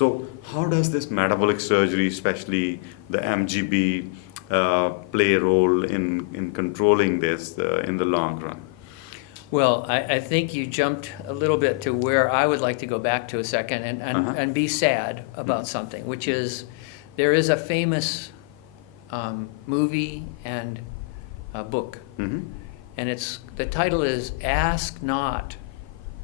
So how does this metabolic surgery, especially the MGB, play a role in controlling this in the long run? Well, I think you jumped a little bit to where I would like to go back to a second and be sad about something, which is there is a famous movie and a book, and the title is Ask Not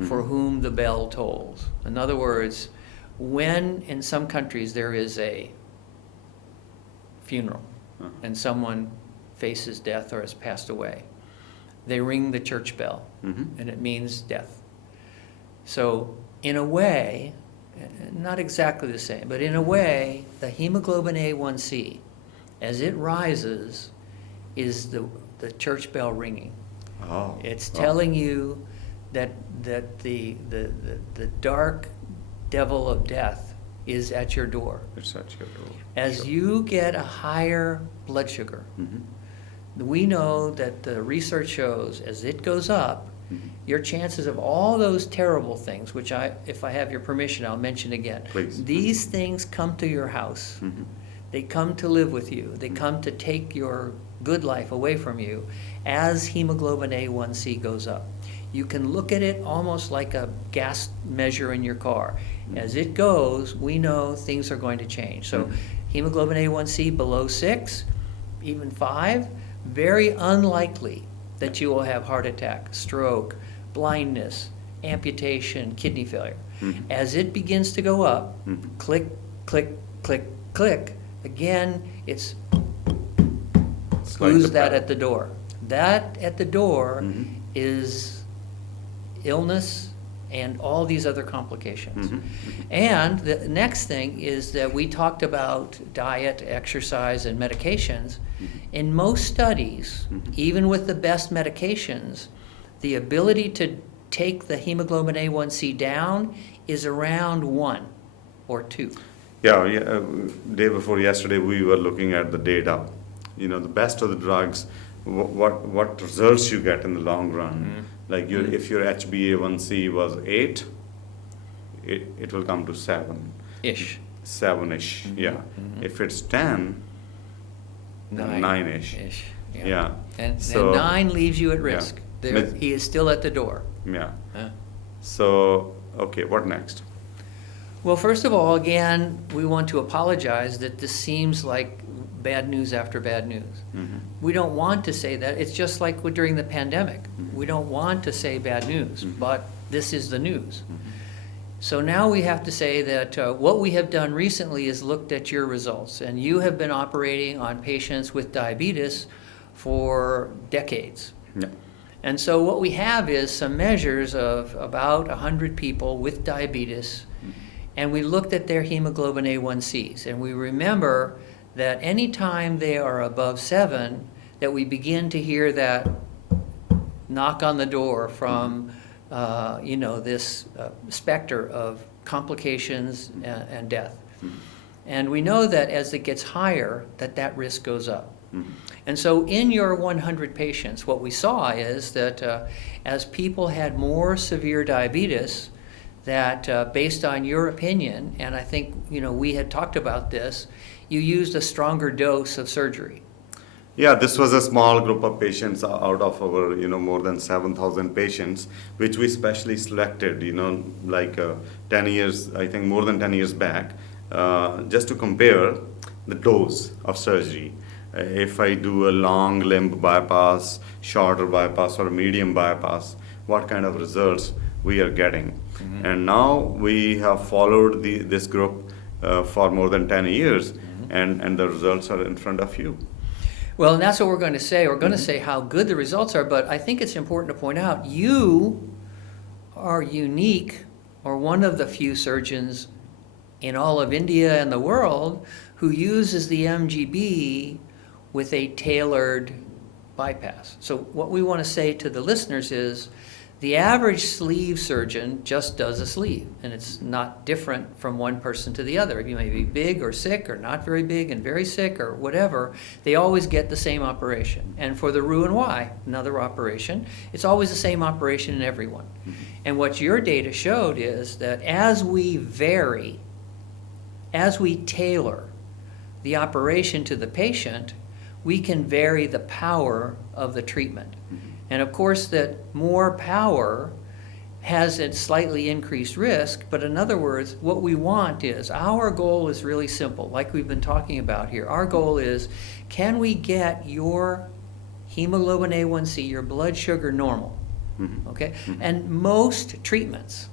for Whom the Bell Tolls. In other words, when in some countries there is a funeral and someone faces death or has passed away, they ring the church bell, and it means death. So in a way, not exactly the same, but in a way, the hemoglobin A1C, as it rises, is the church bell ringing. Oh. It's telling you that the dark devil of death is at your door. It's at your door. As you get a higher blood sugar, we know that the research shows as it goes up, your chances of all those terrible things, which if I have your permission, I'll mention again. Please. These things come to your house. They come to live with you. They come to take your good life away from you as hemoglobin A1C goes up. You can look at it almost like a gas measure in your car. As it goes, we know things are going to change. So hemoglobin A1C below 6, even 5, very unlikely that you will have heart attack, stroke, blindness, amputation, kidney failure. As it begins to go up, click, click, click, click, again, it's who's that at the door? That at the door is illness and all these other complications. And the next thing is that we talked about diet, exercise, and medications. In most studies, even with the best medications, the ability to take the hemoglobin A1C down is around 1 or 2. Yeah, day before yesterday we were looking at the data. You know, the best of the drugs, what results you get in the long run. Like if your HbA1c was 8, it will come to 7-ish. 7-ish, yeah. If it's 10, 9-ish. Yeah. And So- 9 leaves you at risk. Yeah. He is still at the door. Yeah. So, okay, what next? Well, first of all, again, we want to apologize that this seems like bad news after bad news. We don't want to say that. It's just like during the pandemic. We don't want to say bad news, but this is the news. So now we have to say that what we have done recently is looked at your results, and you have been operating on patients with diabetes for decades. Yeah. And so what we have is some measures of about 100 people with diabetes, and we looked at their hemoglobin A1Cs, and we remember that anytime they are above 7, that we begin to hear that knock on the door from this specter of complications and death. And we know that as it gets higher, that risk goes up. And so in your 100 patients, what we saw is that as people had more severe diabetes, that based on your opinion, and I think we had talked about this, you used a stronger dose of surgery. Yeah, this was a small group of patients out of our, more than 7,000 patients, which we specially selected, 10 years, I think more than 10 years back, just to compare the dose of surgery. If I do a long limb bypass, shorter bypass, or a medium bypass, what kind of results we are getting. And now we have followed this group for more than 10 years, and the results are in front of you. Well, and that's what we're going to say. We're going to say how good the results are, but I think it's important to point out you are unique, or one of the few surgeons in all of India and the world who uses the MGB with a tailored bypass. So what we want to say to the listeners is the average sleeve surgeon just does a sleeve, and it's not different from one person to the other. You may be big or sick or not very big and very sick or whatever, they always get the same operation. And for the Roux-en-Y, another operation, it's always the same operation in everyone. And what your data showed is that as we vary as we tailor the operation to the patient, we can vary the power of the treatment. And of course, that more power has a slightly increased risk, but in other words, what we want is, our goal is really simple, like we've been talking about here. Our goal is, can we get your hemoglobin A1C, your blood sugar, normal? Okay? And most treatments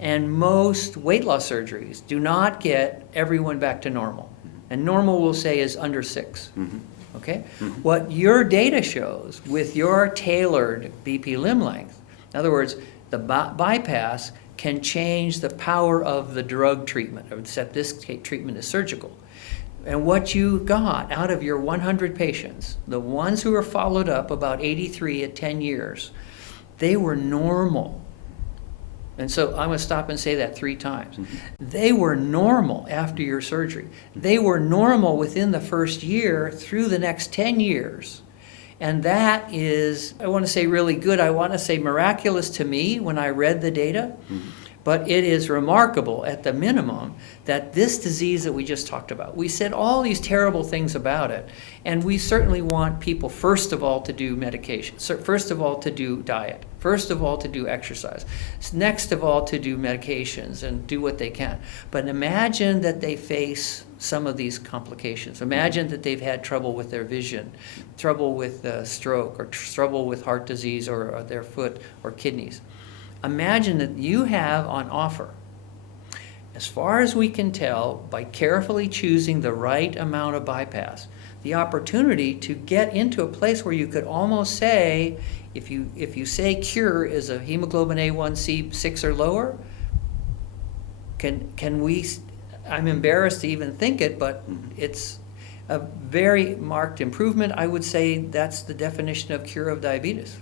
and most weight loss surgeries do not get everyone back to normal. And normal, we'll say, is under 6. Okay? What your data shows with your tailored BP limb length, in other words, the bypass can change the power of the drug treatment, except this treatment is surgical. And what you got out of your 100 patients, the ones who were followed up, about 83 at 10 years, they were normal. And so I'm going to stop and say that 3 times. They were normal after your surgery. They were normal within the first year through the next 10 years. And that is, I want to say really good. I want to say miraculous to me when I read the data. But it is remarkable at the minimum that this disease that we just talked about, we said all these terrible things about it, and we certainly want people, first of all, to do medication, first of all, to do diet, first of all, to do exercise, next of all, to do medications and do what they can. But imagine that they face some of these complications. Imagine that they've had trouble with their vision, trouble with stroke, or trouble with heart disease, or their foot or kidneys. Imagine that you have on offer, as far as we can tell, by carefully choosing the right amount of bypass, the opportunity to get into a place where you could almost say, if you say cure is a hemoglobin A1C 6 or lower, can we, I'm embarrassed to even think it, but it's a very marked improvement. I would say that's the definition of cure of diabetes.